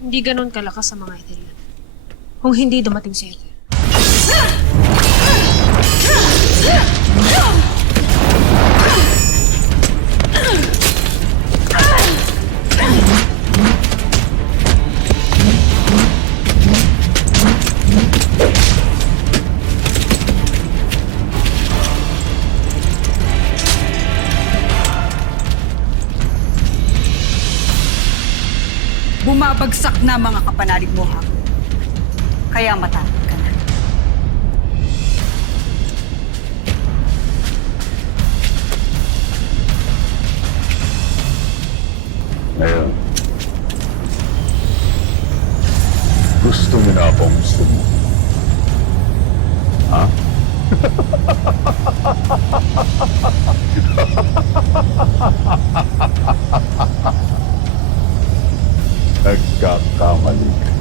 Hindi ganun kalakas sa mga Ethereal. Kung hindi dumating si Ether. Bumabagsak na mga kapanalig mo, ha? Kaya matakot ka na. Ngayon, gusto mo na akong sumo. Ha? Nagkakamali ka.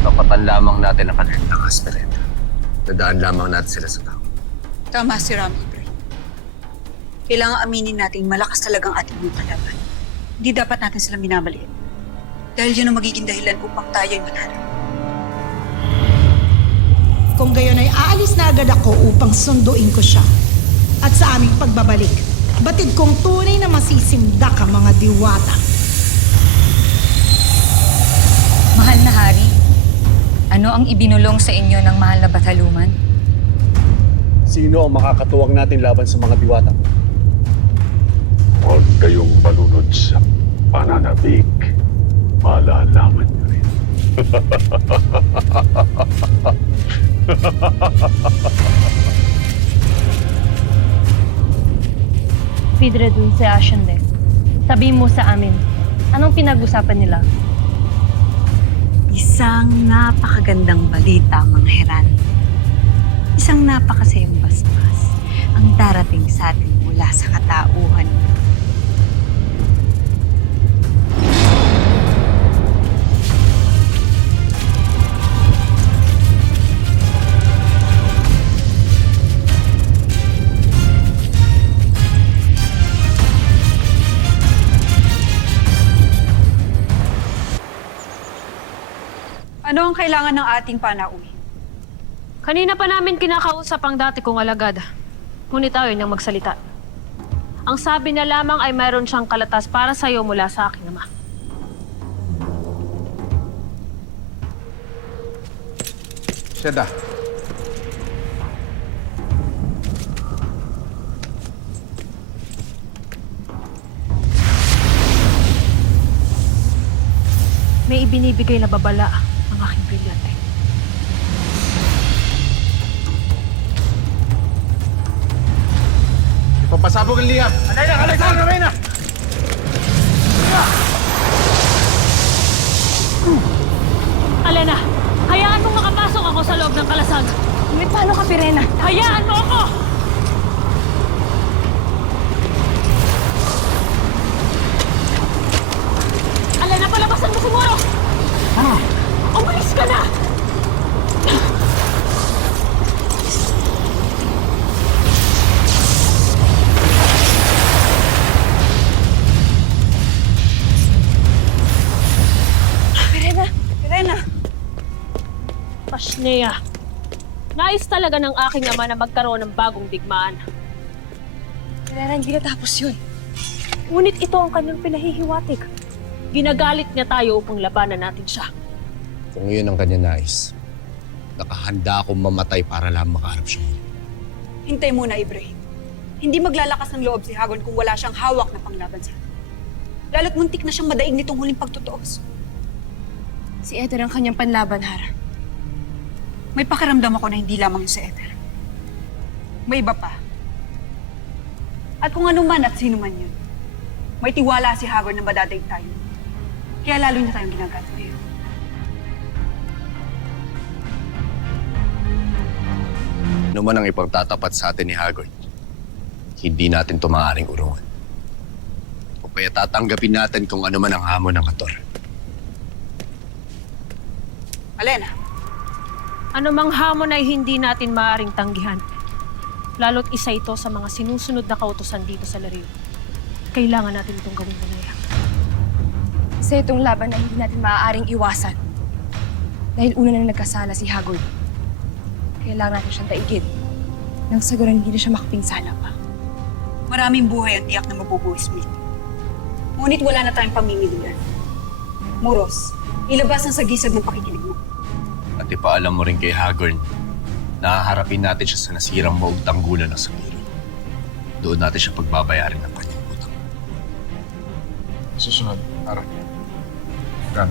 Tapatan lamang natin ang kanilang aspirant. Dadaan lamang natin sila sa tao. Tama si Rami, Ibrahim. Kailangan aminin natin malakas talagang ating mga kalaban. Hindi dapat natin sila minamaliit. Dahil yun ang magiging dahilan upang tayo ay manalo. Kung gayon ay aalis na agad ako upang sunduin ko siya. At sa aming pagbabalik, batid kong tunay na masisimdak ang mga diwata. Mahal na hari, ano ang ibinulong sa inyo ng mahal na Bataluman? Sino ang makakatuwang natin laban sa mga diwata? Huwag kayong malunod sa pananabik. Malalaman niyo rin. Vidre dun sa Ascendant. Sabihin mo sa amin, anong pinag-usapan nila? Isang napakagandang balita, mga Heran. Isang napakasayang basbas ang darating sa atin mula sa katauhan. Ano ang kailangan ng ating panauhin? Kanina pa namin kinakausap ang dati kong alagad. Ngunit ayaw niyang magsalita. Ang sabi niya lamang ay mayroon siyang kalatas para sa'yo mula sa aking ama. Seda. May ibinibigay na babala ang aking brilyante. Ipapasabog ang liham! Alay na! Alena, hayaan mong makapasok ako sa loob ng kalasag. Ngunit paano ka, Pirena? Hayaan mo ako! Alena, palabasan mo si Moro! Umalis ka na! Pirena! Pashnea, nais talaga ng aking ama na magkaroon ng bagong digmaan. Pirena, hindi natapos yun. Ngunit ito ang kanyang pinahihiwatig. Ginagalit niya tayo upang labanan natin siya. Kung yun ang kanya nais, nakahanda akong mamatay para lang makaharap siya. Hintay muna, Ibrahim. Hindi maglalakas ng loob si Hagon kung wala siyang hawak na panglaban sa atin. Lalo't muntik na siyang madaig nitong huling pagtutuos. Si Ether ang kanyang panlaban, Hara. May pakiramdam ako na hindi lamang yung si Ether. May iba pa. At kung ano man at sino man yun, may tiwala si Hagon na madadaig tayo. Kaya lalo niya tayong ginagamit ngayon. Ano man ang ipagtatapat sa atin ni Hagon, hindi natin ito maaaring urungan. O kaya tatanggapin natin kung ano man ang hamon ng Kator. Alena, Anumang hamon ay hindi natin maaaring tanggihan. Lalo't isa ito sa mga sinusunod na kautusan dito sa Laredo. Kailangan natin itong gawin mamaya. Sa itong laban na hindi natin maaaring iwasan. Dahil una na nagkasala si Hagord. Kailangan natin siyang daigid. Nang sa ganun hindi na siya makapinsala pa. maraming buhay ang tiyak na mabubuhay, Smith. Ngunit wala na tayong pamimilian. Muros, ilabas ang sagisag ng pakikinig mo. At ipaalam mo rin kay Hagorn na haharapin natin siya sa nasirang maong tanggulan ng Sabiro. Doon natin siya pagbabayarin ng kanyang utang. Susunod, Ara. Gan.